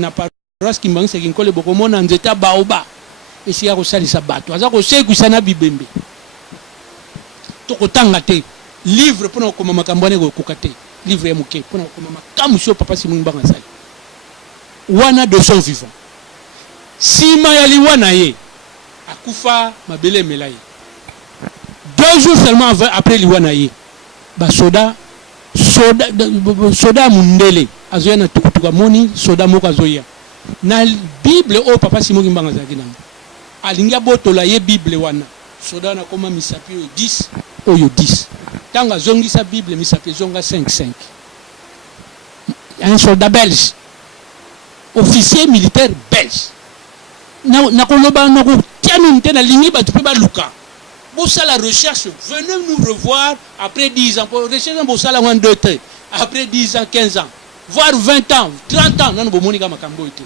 na paroisse Kimbangu Sekinkole bokomona nzeta baoba esika kosalisa bato aza kosekisa na bibembe tokotanga te livre pona kokoma makambo ane kokoka te livre ya moke pona kokoma makambo sio papa Simon Mbanga sali wana de son vivant sima ya liwa na ye akufa mabele melaye 2 jours seulement après liwa na ye ba soda mundele azoya na tukutuka moni soda moko azoya na Bible o papa Simon Mbanga zaki nango alingia botola ye Bible wana soda na koma misapi o 10 oyo 10 tanga zongi sa Bible misapi zonga 5 un soldat belge officier militaire belge na koloba na ko tiami mtena lingi batu pe ba luka bossa la recherche venez nous revoir après 10 ans pour recherche bossa la 2 ans après 10 ans 15 ans voire 20 ans 30 ans nanu bomoni kama makambo ite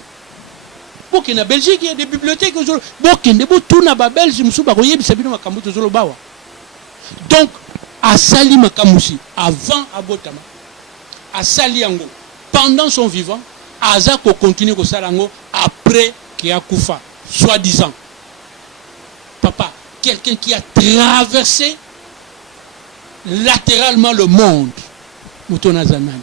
boke na Belgique il y a des bibliothèques aujourd'hui boke ndebo tuna ba Belge musuba ko yebisa bino makambo to zolo bawa donc asali makamusi avant abotama asali yango pendant son vivant aza ko continuer ko salango après qui a koufa soi-disant papa quelqu'un qui a traversé latéralement le monde mutona zanani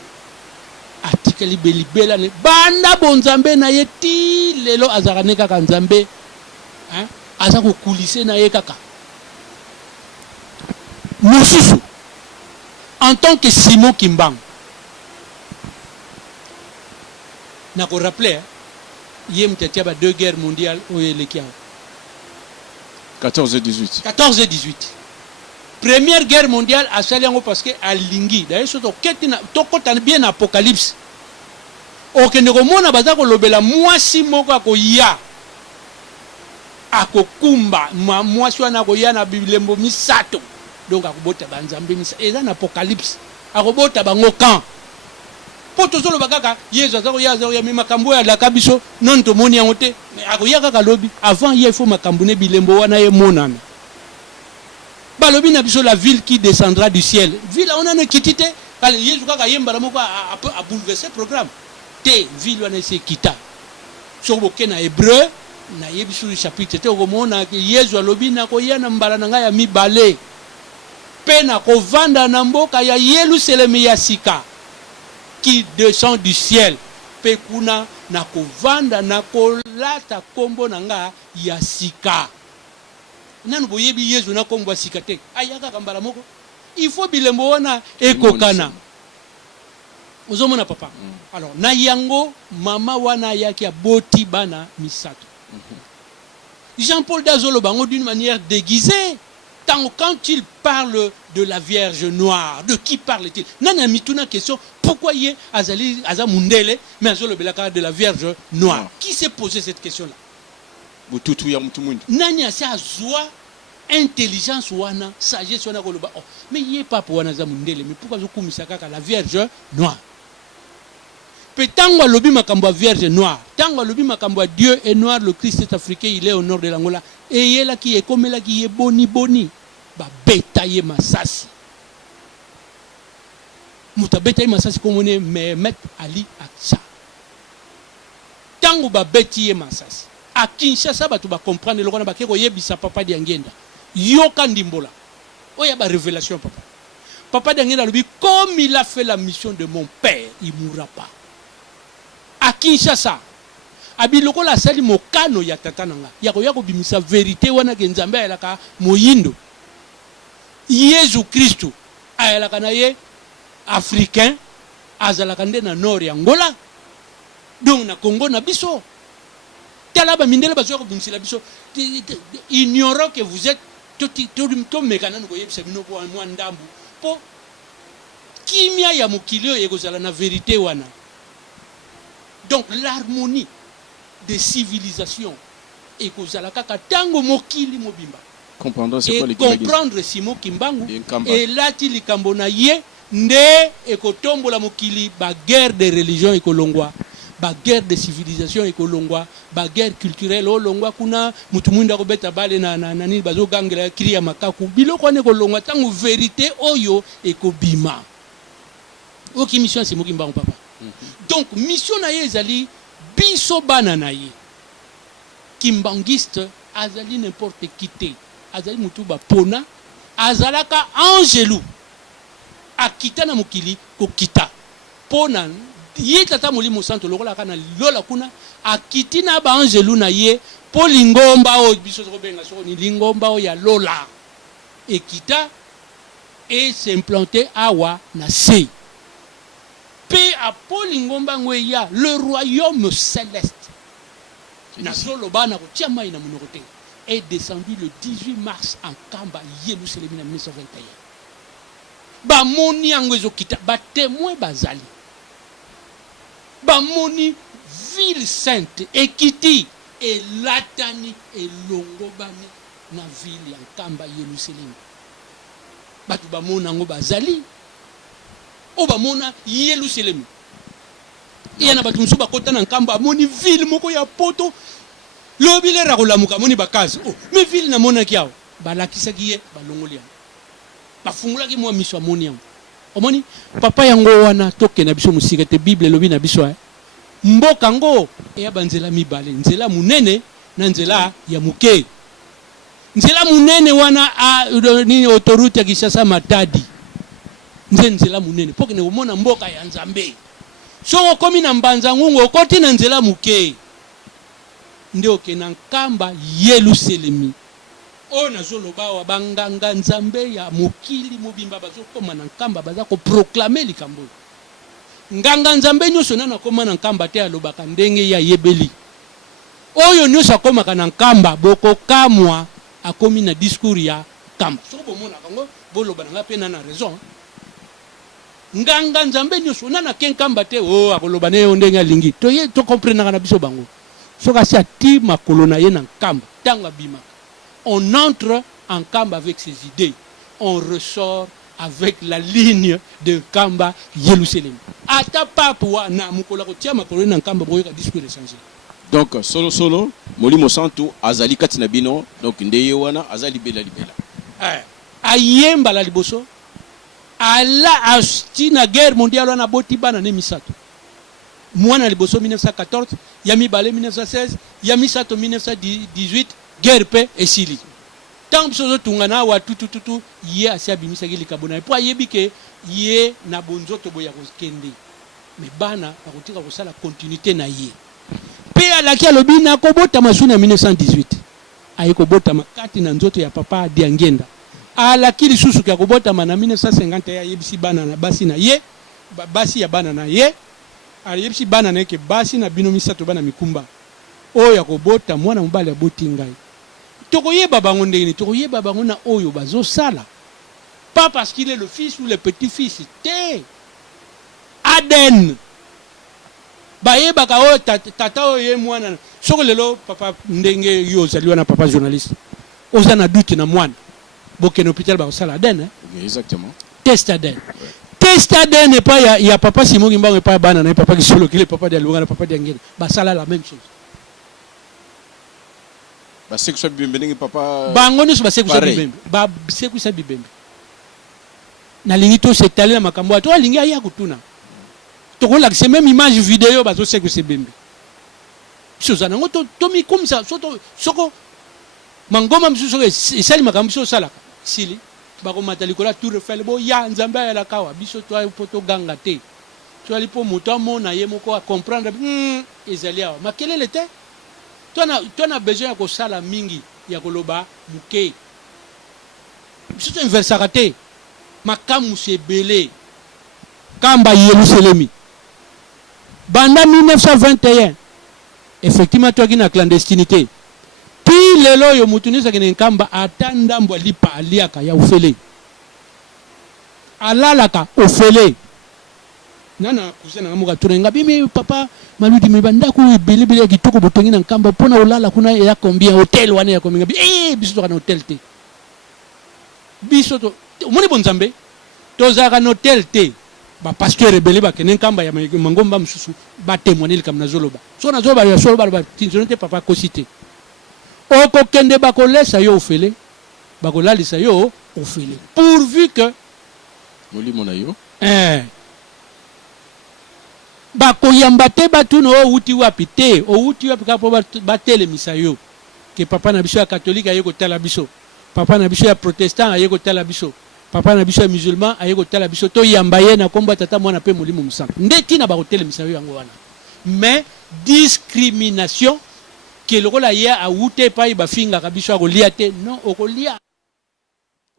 atikali belibela ne banda bonzambe na yeti lelo azarane kaka nzambe hein aza ko kulise na ye kaka mususu en tant que Simon Kimbangu na ko rappeler yé mtatia ba 2 guerres mondiales oyelekia 14 et 18 première guerre mondiale a saliango parce que alingi d'ailleurs surtout ketina tokota bien apocalypse okende komona baza ko lobela mwasi moko akoya akokumba mwasi wana akoya na bilembo misato donc akobota banzambe misato eza na apocalypse akobota bango kan poto zolo bakaka yezo azako yazo ya makambo ya la kabiso non to moni yango te mais akoya kaka lobi avant il faut makambo ne bilembo wana ye monana balobi na biso la ville qui descendra du ciel ville on a ne kitite kale yezo kaka yembara moko a bouleverser programme te ville wana se kita so boke na hébreu na yebisu chapitre te okomona ke yezo alobi na koya na mbala na ngai ya mibale pe na kovanda na mboka ya Yerusalem ya sika qui descend du ciel pe kuna na kovanda na kolata kombo nanga ya sika nanu boyebi yezu na kombo ya sika te ayaka kambala moko il faut bilembo wana ekokana ozomona papa alors na yango mama wana yaki aboti bana misato Jean-Paul Dazolo bango d'une manière déguisée quand il parle de la Vierge noire, de qui parle-t-il? Nana mituna question, pourquoi y est Azali Azamundele, mais Azolo Belaka de la Vierge noire? Qui s'est posé cette question-là? Nani asa azwa intelligence wana, sagesse wana koloba. Oh, mais y est pas pour wana Azamundele, mais pourquoi zokumisaka la Vierge noire? Petango lobi makambo Vierge noire, tango lobi makambo Dieu est noir, le Christ est africain, il est au nord de l'Angola. Et il est là qui est comme là qui est boni. Ba betaye masasi muta betaye masasi komone Mehmet Ali Acha tango ba betiye masasi a Kinshasa batu ba comprendre lokona ba keko yebisa papa Diangenda yoka ndimbola oya ba révélation papa Diangenda lobi comme il a fait la mission de mon père il mourra pas a Kinshasa abi lokola sali mokano ya tata nanga yako bimisa vérité wana ke nzambe ayelaka moyindo Yesu Christo ayalaka na ye africain azalaka nde na nord ya Angola donc na Congo na biso tala ba mindele bazo ko bimisila biso ignorant que vous êtes tout mekana ngo yebisa bino ko mwa ndambu po kimia ya mokilio ekozala na vérité wana donc l'harmonie des civilisations ekozala kaka tango mokili mobimba comprendre Simon Kimbangu et là ti likambo na ye nde ekotombola mokili ba guerre de religion ekolongwa ba guerre de civilisation ekolongwa ba guerre culturelle olongwa kuna mutu mwinda ko beta bale na nani bazo gangela kiri ya makaku biloko ne kolongwa tango vérité oyo ekobima oki mission Simon Kimbangu papa donc mission na ye ezali biso bana na ye kimbangiste azali n'importe qui te azali mutu bapona azalaka angelu akita na mokili kokita pona ye tata molimo santo lokola kana lola kuna akiti na ba angelu na ye po lingomba o biso zobenga so ni lingomba o ya lola ekita et s'implanter awa na se pe a po lingomba ngweya le royaume céleste na solo bana ko tiama ina munoko te est descendu le 18 mars en Kamba Yerusalem en 1921 ba moni yango ezokita ba témoin bazali ba moni ville sainte ekiti elatani elongobani na ville ya Kamba Yerusalem batu ba mona yango bazali o ba mona Yerusalem yana batu musu bakota na Kamba moni ville moko ya poto lobile rakolamuka moni bakazi oh mais ville na mona kiao balakisaki ye balongoli yango bafungulaki mwa miso amoni yango omoni papa yango wana toke na biso musika te bible lobi na biso mboka ngo eya banzela mibale nzela munene na nzela ya muke nzela munene wana nini autoroute ya Kinshasa Matadi nzela munene poke ne komona mboka ya Nzambe soko komi na mbanza ngungu okoti na nzela muke ndio kena Kamba Yerusalemi o nazoloba wa banganga Nzambe ya mokili mobimba bazokoma na Kamba baza ko proclamer likambo nganga Nzambe nyonso na koma na Kamba te alobaka ndenge ya yebeli oyo nyonso akoma na Kamba boko kamwa akomi na discours ya Kamba soko bomona kango boloba nga pe na raison nganga Nzambe nyonso na ken Kamba te o akoloba ne ndenge alingi to comprendre na biso bango soka si ati makolo na ye na Kamba tanga bima on entre en Kamba avec ses idées on ressort avec la ligne de Kamba Yerusalem ata papua na mukola ko tia makolo na Kamba boyo ka discours changer donc solo molimo santo azali katina bino donc ndeye wana azali libela ayemba la liboso ala astina guerre mondiale na boti bana ne misato mwana liboso 1914 yami balé 1916 yami sato 1918 guerre paix et sili tant biso tungana wa tutututu ye asia bimisa ki likabona po ayebi ke ye na bonzoto boya ko kende me bana bakotika kosala continuité na ye pe alaki alobi na kobota masuna 1918 ayi kobota makati na nzoto ya papa Diangenda alaki lisusu ya kobota na 1950 ya yebisi bana na basi na ye basi ya bana na ye ayebisi bana na ke basi na bino misato bana mikumba oyo ya kobota mwana mobali ya boti ngai tokoyeba bango ndenge tokoyeba bango na oyo bazosala pas parce qu'il est le fils ou le petit-fils te Aden bayebaka oyo tata oyo ye mwana soko lelo papa ndenge yo ozaliwa na papa journaliste oza na doute na mwana bokene hôpital bakosala Aden exactement test Aden test Aden pas ya papa Simon Ngimbango pas bana na papa Kisolo kile papa de Lunga na papa de Ngena basala la même chose ba sekusha bibembe ndenge papa bango nyonso ba sekusha bibembe ba sekusha bibembe na lingi to setali na makambo to lingi aya kutuna to kola c'est même image vidéo ba zo sekusha bibembe chose na ngoto to mi comme ça soko mangoma msuso esali makambo so sala sili bako matalikola tour Eiffel bo ya Nzambe ya la kawa biso to poto ganga te to ali po moto mona ye moko a comprendre ezali awa makelele te to na besoin ya kosala mingi ya koloba muke biso to inversaka te makamu sebele Kamba Yerusalemi banda 1921 effectivement to na clandestinité ti lelo yo mutunisa kene Kamba atanda mbwa lipa aliaka ya ufele alalaka ufele nana kusena ngamuka turenga bimi papa maludi mibanda ku bilibili kitoko botongi na Kamba pona ulala kuna ya kombia hotel wana ya kombia biso to kana hotel te biso to moni bonzambe to za kana hotel te ba pasteur rebele ba kene Kamba ya mangomba msusu ba témoigner comme na zoloba so na zoloba ya zoloba ba tinzonete papa kosite oko kende bakolesa yo ofele bakolalisa yo ofele pourvu que molimo na yo bakoyamba te batuna outi wapi te outi wapi kapo batelemisa yo ke papa na biso ya catholique aye kotala biso papa na biso ya protestant aye kotala biso papa na biso ya musulman aye kotala biso to yamba ye na kombo tata mwana pe molimo musantu nde tina bakotelemisa yo yango wana mais discrimination ke lokola ye awute epai bafingaka biso akolia te non okolia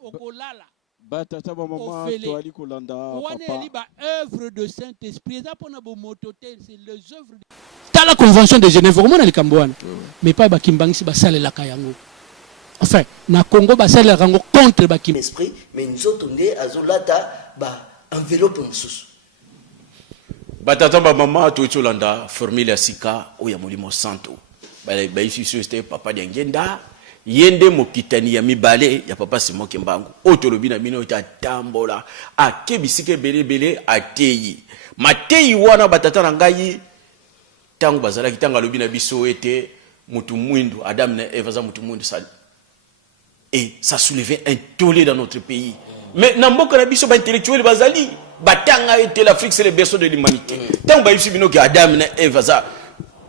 okolala batata bamama toali kolanda wana ba œuvre de Saint-Esprit eza mpona bomoto te c'est les œuvres tala convention de Genève okomona likambo wana mais pas bakimbangisi basalelaka yango enfin na Congo basalelaka yango contre esprit mais nzoto nde azolata ba enveloppe mosusu batata bamama toeti olanda formule ya sika oyo ya molimo santo baisi biso ete papa diangenda yende mokitani ya mibale ya papa Simon Kimbangu oyo tolobi na bino ete atambola ake bisika ebelebele ateyi mateyi wana batata na ngai ntango bazalaki ntango alobi na biso ete mutu mwindu Adam na Eva za mutu mwindu sali et ça soulevait un tollé dans notre pays mais na mboka na biso ba-intellectuel bazali batanga ete l'Afrique c'est le berceau de l'humanité ntango bayebisi bino ke Adam na Eva za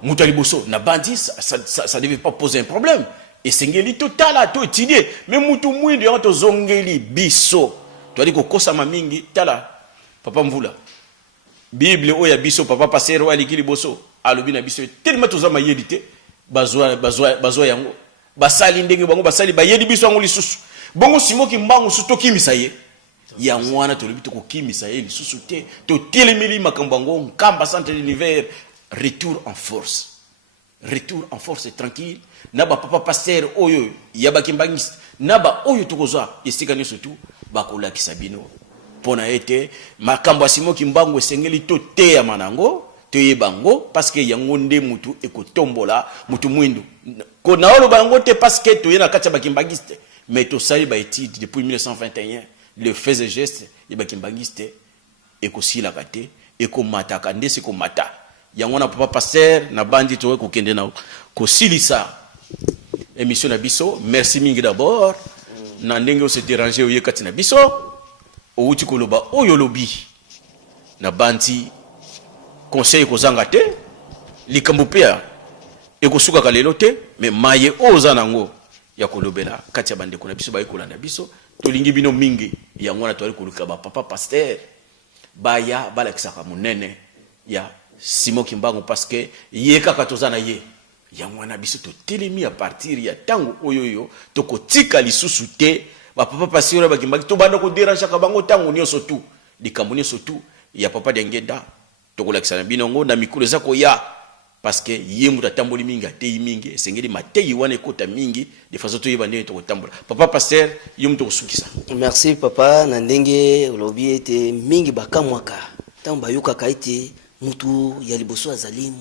mutu aliboso na bandi ça devait pas poser un problème et sengeli totala to étudier mais mutu mwindu yango tozongeli biso toali kokosama mingi tala papa Mvula Bible oya biso papa pasero alikili boso alobi na biso tellement tozama yedite bazwa yango basali ndenge bango basali bayedi biso yango lisusu bongo Simon Kimbangu suto kimisa ye ya mwana tolobi to kokimisa ye lisusu te to telemeli makambo ngo nkamba centre de l'univers retour en force et tranquille naba papa pasteur oyo ya bakimbangiste naba oyo tokozwa esika nyoso tu bakolakisa bino pona ete makambo Simon Kimbangu esengeli to te ya manango bango parce que yango nde mutu ekotombola mutu mwindu ko naolo bango te parce que to yena kacha bakimbangiste mais to sali ba étude depuis 1921 le fait et geste ya bakimbangiste ekosila kate ekomataka nde siko mata yango na papa pasteur na bandi to ko kende na ko silisa émission na biso merci mingi d'abord na ndenge o se déranger o yekati na biso o uti koloba oyo lobi na bandi conseil kozanga te likambo pia ekosuka kalelo te mais maye oza nango ya kolobela kati ya bande kuna biso ba ekolanda biso tolingi bino mingi yango na toali koluka ba papa pasteur baya balakisaka munene ya Simon Kimbangu parce que ye kaka tozana ye yango na biso to telemi à partir ya tango oyoyo to kotika lisusu te ba papa pasteur ba Kimbangu to banda ko déranger ka bango tango nyonso tu likambo nyonso tu ya papa Diangenda tokolakisa na binongo na mikolo za koya parce que yemu tatamboli mingi ateyi mingi sengeli mateyi wana ekota mingi de façon to yeba ndenge tokotambola papa pasteur yemu tokosukisa merci papa na ndenge olobi ete mingi bakamwaka ntango bayokaka ete mutu ya liboso azali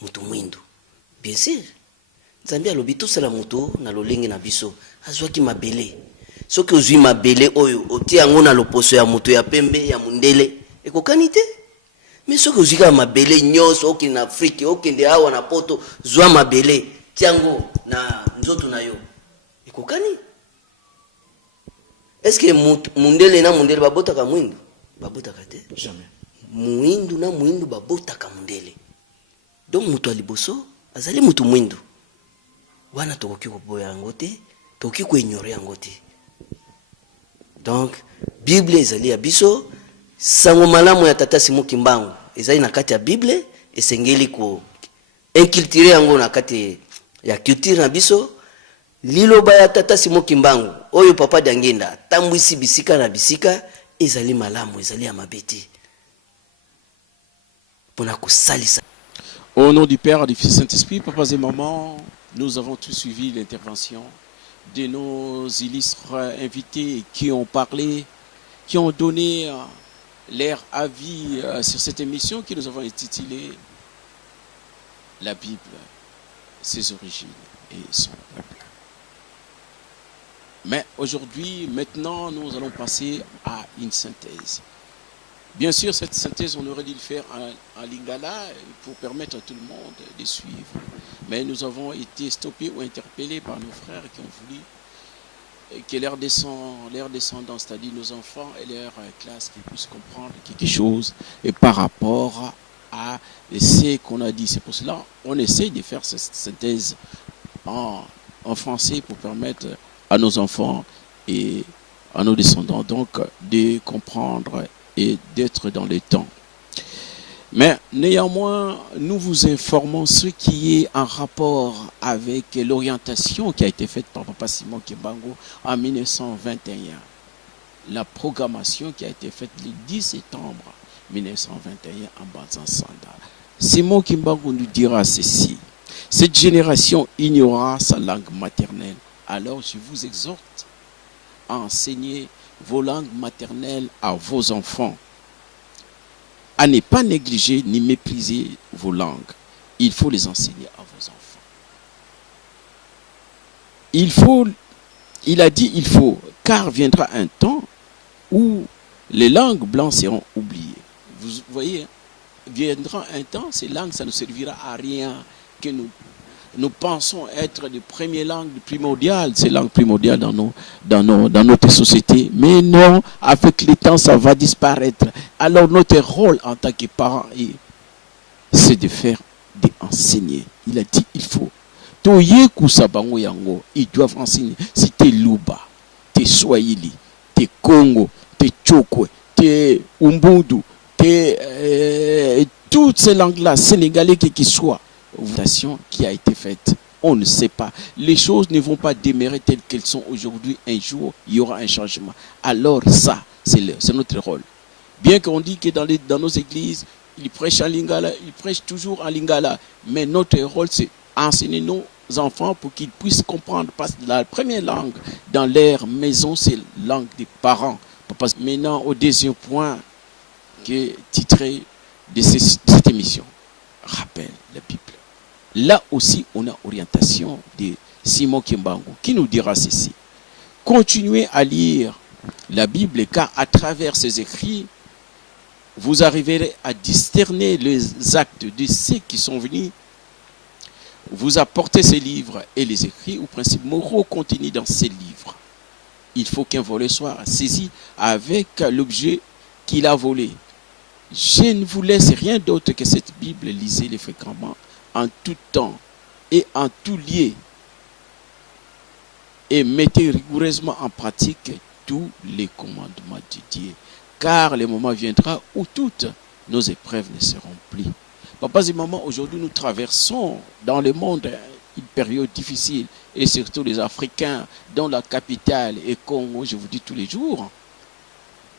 mutu mwindu bien sûr nzambe alobi tosala mutu na lolenge na biso azwaki mabele soki ozwi mabele oyo otie yango na loposo ya mutu ya pembe ya mundele ekokani te mais soki ozwika mabele nyonso okende na Afrique okende awa na poto zwa mabele tiango na nzoto na yo ekokani est-ce que mundele na mundele babotaka mwindu babotaka te jamais mwindu na mwindu babotaka mundele donc mutu aliboso azali mutu mwindu wana tokoki koboya yango te tokoki koignore yango te donc Bible ezali ya biso sango malamu ya tata Simon Kimbangu ezali na kati ya Bible esengeli ko inculturer yango na kati ya culture na biso liloba ya tata Simon Kimbangu oyo papa Diangenda tambwisi bisika na bisika ezali malamu ezali ya mabeti pona ko salisa. Au nom du Père, du Fils et Saint-Esprit, papas et mamans, nous avons tous suivi l'intervention de nos illustres invités qui ont parlé, qui ont donné leur avis sur cette émission que nous avons intitulée La Bible, ses origines et son peuple. Mais aujourd'hui, maintenant, nous allons passer à une synthèse. Bien sûr, cette synthèse, on aurait dû le faire en lingala pour permettre à tout le monde de suivre. Mais nous avons été stoppés ou interpellés par nos frères qui ont voulu que leurs descendants, c'est-à-dire nos enfants et leur classe, qu'ils puissent comprendre quelque chose et par rapport à ce qu'on a dit. C'est pour cela qu'on essaie de faire cette synthèse en français pour permettre à nos enfants et à nos descendants donc de comprendre et d'être dans les temps. Mais néanmoins, nous vous informons ce qui est en rapport avec l'orientation qui a été faite par Papa Simon Kimbangu en 1921. La programmation qui a été faite le 10 septembre 1921 en Banzan-Sanda. Simon Kimbangu nous dira ceci. Cette génération ignorera sa langue maternelle. Alors je vous exhorte à enseigner vos langues maternelles à vos enfants, à ne pas négliger ni mépriser vos langues. Il faut les enseigner à vos enfants. Il a dit il faut, car viendra un temps où les langues blanches seront oubliées. Vous voyez, viendra un temps, ces langues, ça ne servira à rien que nous pensons être les premières langues primordiales, ces langues primordiales dans notre société. Mais non, avec le temps, ça va disparaître. Alors notre rôle en tant que parents, c'est de faire, d'enseigner. Il a dit, il faut. Ils doivent enseigner. Si t'es Luba, t'es Swahili, t'es Congo, t'es Chokwe, t'es Umbundu, t'es toutes ces langues-là, sénégalais qui soient, votation qui a été faite. On ne sait pas. Les choses ne vont pas demeurer telles qu'elles sont aujourd'hui. Un jour, il y aura un changement. Alors ça, c'est notre rôle. Bien qu'on dit que dans nos églises, ils prêchent en lingala, ils prêchent toujours en lingala. Mais notre rôle, c'est enseigner nos enfants pour qu'ils puissent comprendre. Parce que la première langue dans leur maison, c'est la langue des parents. Maintenant, au deuxième point qui est titré de cette émission, rappelle la Bible. Là aussi, on a orientation de Simon Kimbangu qui nous dira ceci. Continuez à lire la Bible car à travers ses écrits, vous arriverez à discerner les actes de ceux qui sont venus vous apporter ces livres et les écrits ou principes moraux contenus dans ces livres. Il faut qu'un voleur soit saisi avec l'objet qu'il a volé. Je ne vous laisse rien d'autre que cette Bible, lisez-les fréquemment, en tout temps et en tout lieu, et mettez rigoureusement en pratique tous les commandements de Dieu, car le moment viendra où toutes nos épreuves ne seront plus. Papas et mamans, aujourd'hui nous traversons dans le monde une période difficile, et surtout les Africains dans la capitale et Congo, je vous dis tous les jours,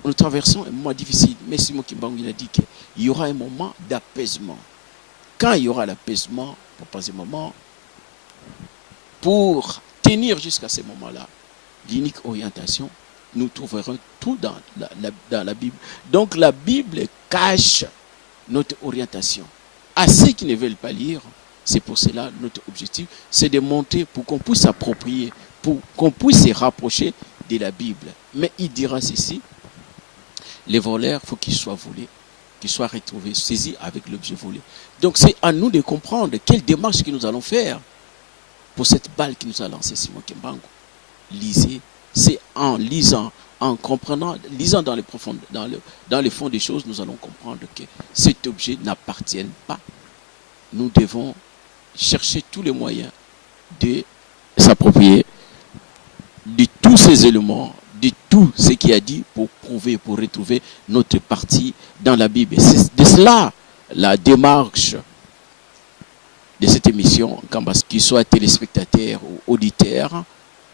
nous traversons un moment difficile. Mais Simon Kimbangu a dit qu'il y aura un moment d'apaisement. Quand il y aura l'apaisement, papas et mamans, pour tenir jusqu'à ce moment-là, l'unique orientation, nous trouverons tout dans la Bible. Donc la Bible cache notre orientation. À ceux qui ne veulent pas lire, c'est pour cela notre objectif, c'est de montrer pour qu'on puisse s'approprier, pour qu'on puisse se rapprocher de la Bible. Mais il dira ceci, les voleurs, il faut qu'ils soient volés, qu'ils soient retrouvés, saisis avec l'objet volé. Donc c'est à nous de comprendre quelle démarche que nous allons faire pour cette balle qui nous a lancé Simon Kimbangu. Lisez, c'est en lisant, en comprenant, lisant dans les profondeurs, dans les fonds des choses, nous allons comprendre que cet objet n'appartient pas. Nous devons chercher tous les moyens de s'approprier de tous ces éléments, de tout ce qu'il a dit pour prouver, pour retrouver notre partie dans la Bible. C'est de cela la démarche de cette émission, qu'ils soient téléspectateurs ou auditeurs,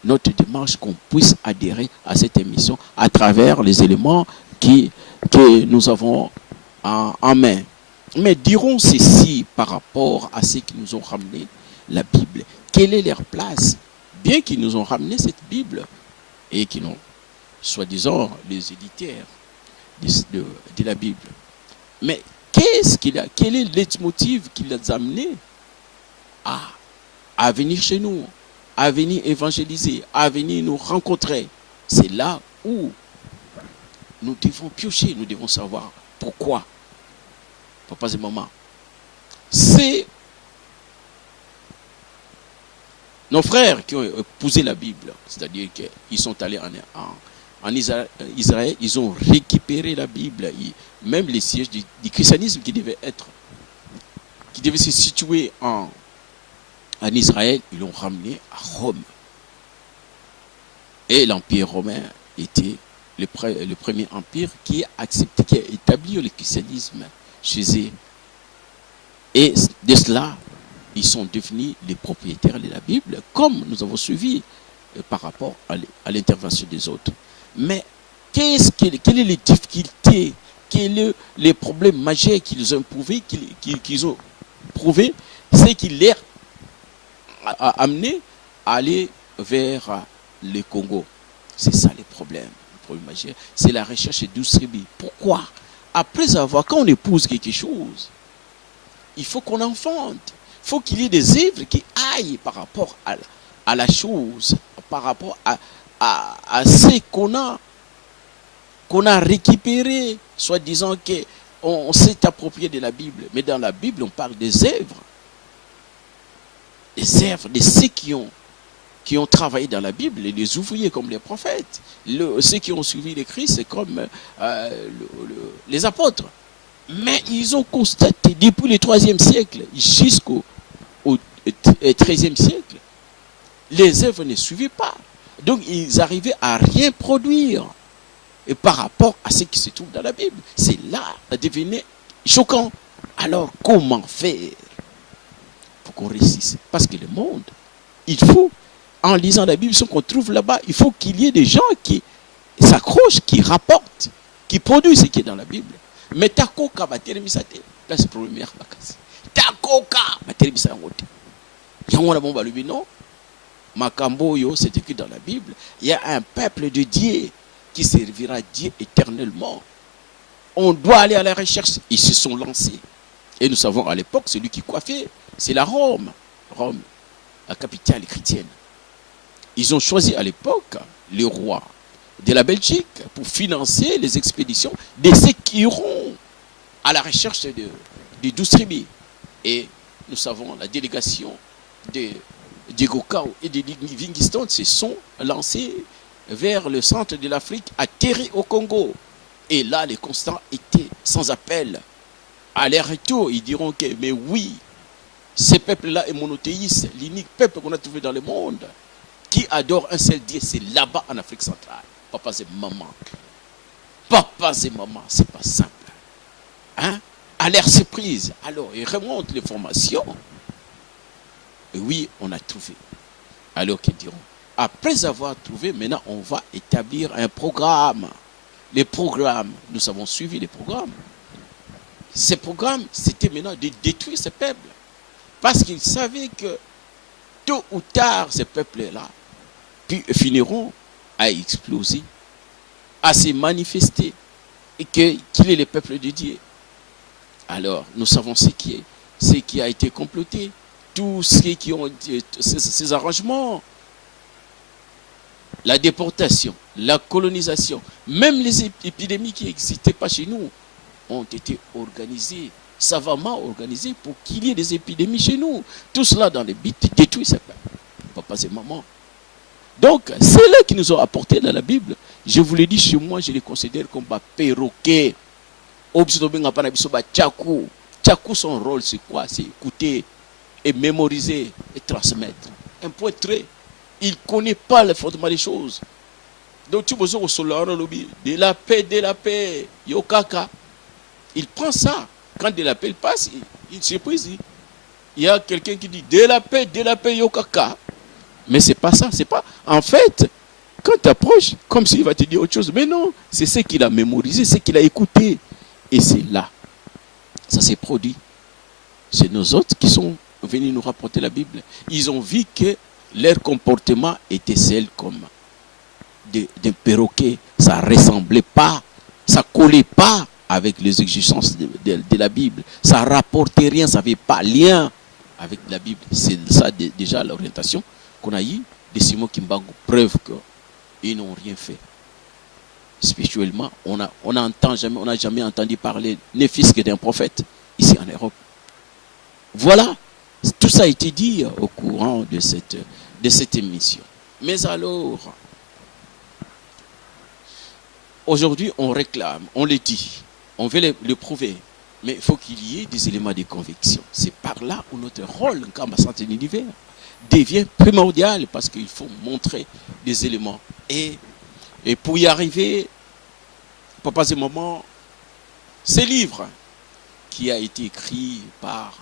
notre démarche qu'on puisse adhérer à cette émission à travers les éléments que nous avons en main. Mais dirons ceci par rapport à ceux qui nous ont ramené la Bible. Quelle est leur place? Bien qu'ils nous ont ramené cette Bible et qui n'ont, soi-disant, les éditeurs de la Bible. Mais quel est le leitmotiv qui les a amenés à venir chez nous, à venir évangéliser, à venir nous rencontrer? C'est là où nous devons piocher, nous devons savoir pourquoi. Papas et mamans, c'est nos frères qui ont épousé la Bible, c'est-à-dire qu'ils sont allés en Israël, ils ont récupéré la Bible, même les sièges du christianisme qui devaient être qui devait se situer en Israël, ils l'ont ramené à Rome. Et l'Empire romain était le premier empire qui a accepté, qui a établi le christianisme chez eux. Et de cela, ils sont devenus les propriétaires de la Bible, comme nous avons suivi par rapport à l'intervention des autres. Mais quelles sont les difficultés, quels sont les problèmes majeurs qu'ils ont prouvés, c'est qui les a amenés à aller vers le Congo. C'est ça les problèmes. Le problème majeur, c'est la recherche et distribuer. Pourquoi? Après avoir, quand on épouse quelque chose, il faut qu'on enfante. Il faut qu'il y ait des œuvres qui aillent par rapport à la chose, par rapport à ce qu'on a récupéré, soit disant qu'on s'est approprié de la Bible. Mais dans la Bible, on parle des œuvres. Des œuvres de ceux qui ont travaillé dans la Bible, les ouvriers comme les prophètes, ceux qui ont suivi le Christ, c'est comme les apôtres. Mais ils ont constaté depuis le 3e siècle jusqu'au 13e siècle, les œuvres ne suivaient pas. Donc ils arrivaient à rien produire. Et par rapport à ce qui se trouve dans la Bible, c'est là, ça devenait choquant. Alors comment faire pour qu'on réussisse? Parce que le monde, il faut, en lisant la Bible, ce qu'on trouve là-bas, il faut qu'il y ait des gens qui s'accrochent, qui rapportent, qui produisent ce qui est dans la Bible. Mais takoka bateremisate, là c'est le problème. Takoka bateremisate. Yangona bomba lubino, Makamboyo, c'est écrit dans la Bible, il y a un peuple de Dieu qui servira Dieu éternellement. On doit aller à la recherche. Ils se sont lancés. Et nous savons à l'époque, celui qui coiffait, c'est la Rome. Rome, la capitale chrétienne. Ils ont choisi à l'époque le roi de la Belgique pour financer les expéditions de ceux qui iront à la recherche de 12 tribus. Et nous savons la délégation de Diego Cao et de Livingstone se sont lancés vers le centre de l'Afrique, atterri au Congo. Et là, les constants étaient sans appel. À leur retour, ils diront que, mais oui, ce peuple-là est monothéiste, l'unique peuple qu'on a trouvé dans le monde, qui adore un seul Dieu, c'est là-bas en Afrique centrale. Papa et maman. Papa et maman, c'est pas simple. Hein? À leur surprise, alors ils remontent les formations. Et oui, on a trouvé. Alors qu'ils diront, après avoir trouvé, maintenant on va établir un programme. Les programmes, nous avons suivi les programmes. Ces programmes, c'était maintenant de détruire ces peuples. Parce qu'ils savaient que tôt ou tard, ces peuples-là finiront à exploser, à se manifester, et qu'il est le peuple de Dieu. Alors, nous savons ce qui a été comploté, tous ceux qui ont ces arrangements, la déportation, la colonisation, même les épidémies qui n'existaient pas chez nous, ont été organisées, savamment organisées pour qu'il y ait des épidémies chez nous. Tout cela dans le but de détruire ces peuples. Papa et maman. Donc, c'est là qui nous ont apporté dans la Bible. Je vous l'ai dit, chez moi, je les considère comme des perroquets. Tchakou, son rôle, c'est quoi? C'est écouter et mémoriser et transmettre. Un point très. Il ne connaît pas le fondement des choses. Donc, tu besoin au solar, de la paix, yokaka. Il prend ça. Quand de la paix passe, il se prise. Il y a quelqu'un qui dit de la paix, yokaka. Mais c'est pas ça, c'est pas. En fait, quand tu approches, comme s'il va te dire autre chose. Mais non, c'est ce qu'il a mémorisé, ce qu'il a écouté. Et c'est là. Ça s'est produit. C'est nos autres qui sont venus nous rapporter la Bible. Ils ont vu que leur comportement était celle comme des perroquets. Ça ne ressemblait pas, ça ne collait pas avec les exigences de la Bible. Ça ne rapportait rien, ça n'avait pas lien avec la Bible. C'est ça déjà l'orientation qu'on a eue de Simon Kimbangu. Preuve qu'ils n'ont rien fait. Spirituellement, on n'a jamais entendu parler, ne fût-ce que d'un prophète, ici en Europe. Voilà, tout ça a été dit au courant de cette émission. Mais alors, aujourd'hui, on réclame, on le dit, on veut le prouver. Mais il faut qu'il y ait des éléments de conviction. C'est par là où notre rôle, comme santé de l'univers, devient primordial parce qu'il faut montrer des éléments. Et pour y arriver, Papa et Maman, ces livres qui a été écrit par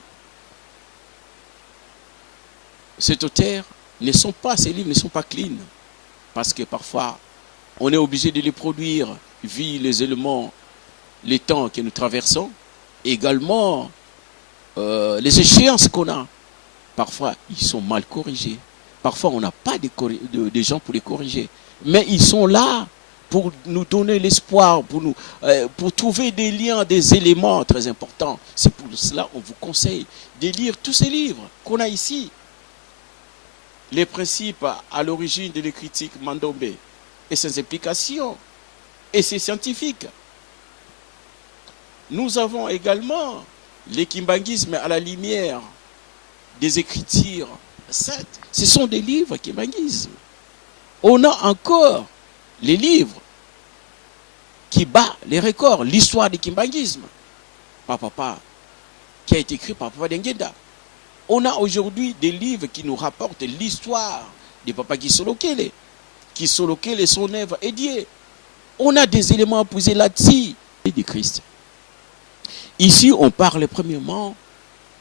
cet auteur ces livres ne sont pas clean. Parce que parfois, on est obligé de les produire vu les éléments, les temps que nous traversons, également les échéances qu'on a. Parfois, ils sont mal corrigés. Parfois, on n'a pas de gens pour les corriger. Mais ils sont là pour nous donner l'espoir, pour trouver des liens, des éléments très importants. C'est pour cela qu'on vous conseille de lire tous ces livres qu'on a ici. Les principes à l'origine de la critique Mandombe et ses implications et ses scientifiques. Nous avons également les kimbanguismes à la lumière des Écritures saintes. Ce sont des livres kimbanguisme. On a encore les livres qui battent les records, l'histoire du kimbanguisme, qui a été écrit par Papa Dengenda. On a aujourd'hui des livres qui nous rapportent l'histoire de Papa Kisolokele. Kisolokele, son œuvre est dédiée. On a des éléments à poser là-dessus et de Christ. Ici, on parle premièrement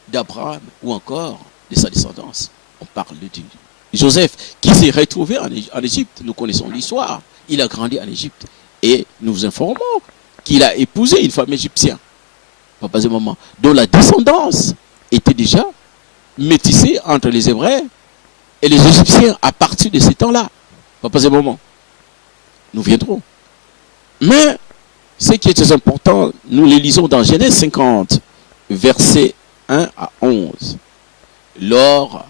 d'Abraham ou encore de sa descendance. On parle de Joseph qui s'est retrouvé en Égypte. Nous connaissons l'histoire. Il a grandi en Égypte. Et nous vous informons qu'il a épousé une femme égyptienne, Papa et Maman, dont la descendance était déjà métissée entre les Hébreux et les Égyptiens à partir de ces temps-là. Papa et Maman, nous viendrons. Mais ce qui est très important, nous les lisons dans Genèse 50, versets 1 à 11. Lors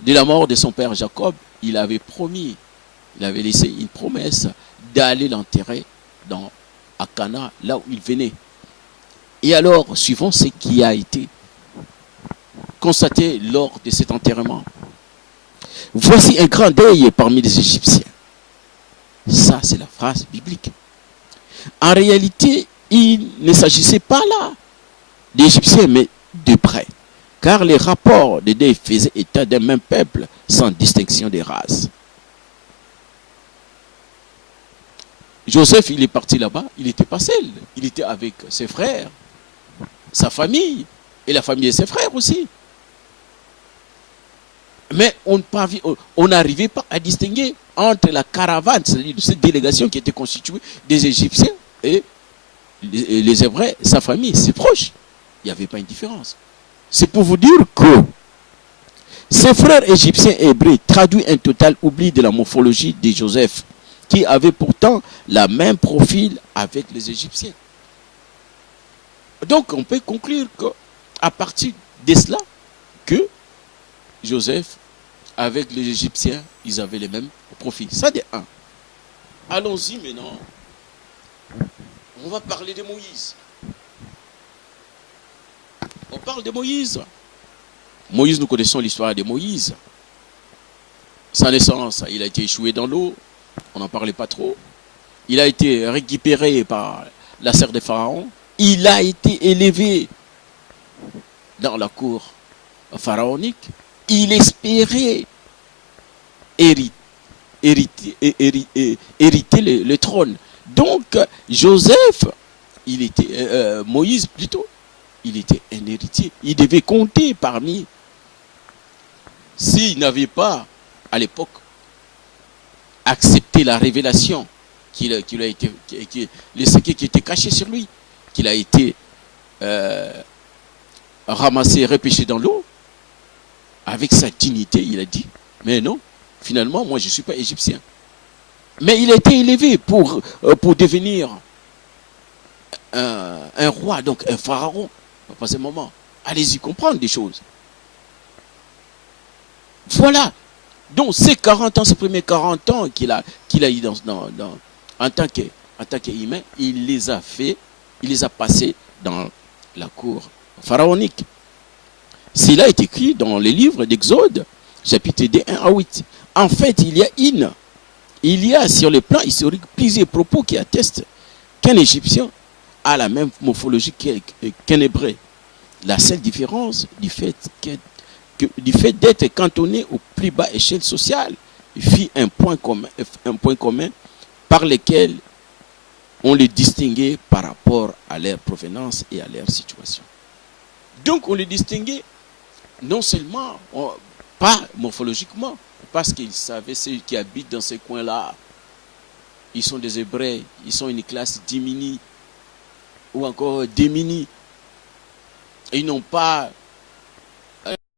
de la mort de son père Jacob, il avait laissé une promesse d'aller l'enterrer à Cana, là où il venait. Et alors, suivant ce qui a été constaté lors de cet enterrement, voici un grand deuil parmi les Égyptiens. Ça, c'est la phrase biblique. En réalité, il ne s'agissait pas là d'Égyptiens, mais de près. Car les rapports de deuil faisaient état d'un même peuple sans distinction des races. Joseph, il est parti là-bas, il n'était pas seul. Il était avec ses frères, sa famille, et la famille de ses frères aussi. Mais on n'arrivait pas à distinguer entre la caravane, c'est-à-dire cette délégation qui était constituée des Égyptiens et les Hébreux, sa famille, ses proches. Il n'y avait pas une différence. C'est pour vous dire que ses frères égyptiens et hébreux traduisent un total oubli de la morphologie de Joseph, qui avait pourtant le même profil avec les Égyptiens. Donc on peut conclure qu'à partir de cela, que Joseph, avec les Égyptiens, ils avaient les mêmes profils. Ça de un. Allons-y maintenant. On va parler de Moïse. On parle de Moïse. Moïse, nous connaissons l'histoire de Moïse. Sa naissance, il a été échoué dans l'eau. On n'en parlait pas trop. Il a été récupéré par la sœur de Pharaon. Il a été élevé dans la cour pharaonique. Il espérait hériter le trône. Donc, Joseph, Moïse plutôt, il était un héritier. Il devait compter parmi, s'il n'avait pas, à l'époque, accepté la révélation ce qui était caché sur lui, qu'il a été ramassé, repêché dans l'eau, avec sa dignité, il a dit, mais non, finalement, moi je ne suis pas égyptien. Mais il a été élevé pour devenir un roi, donc un pharaon. À ce moment, allez-y comprendre des choses. Voilà. Donc ces 40 ans, ces premiers 40 ans qu'il a eu en tant qu'humain, il les a passés dans la cour pharaonique. Cela est écrit dans les livres d'Exode, chapitre 2, 1 à 8. En fait, il y a sur le plan historique plusieurs propos qui attestent qu'un Égyptien a la même morphologie qu'un hébreu. La seule différence du fait d'être cantonné aux plus bas échelles sociales fit un point commun par lequel on les distinguait par rapport à leur provenance et à leur situation. Donc on les distinguait non seulement, pas morphologiquement, parce qu'ils savaient ceux qui habitent dans ces coins-là, ils sont des Hébreux, ils sont une classe diminuée ou encore démunie. Ils n'ont pas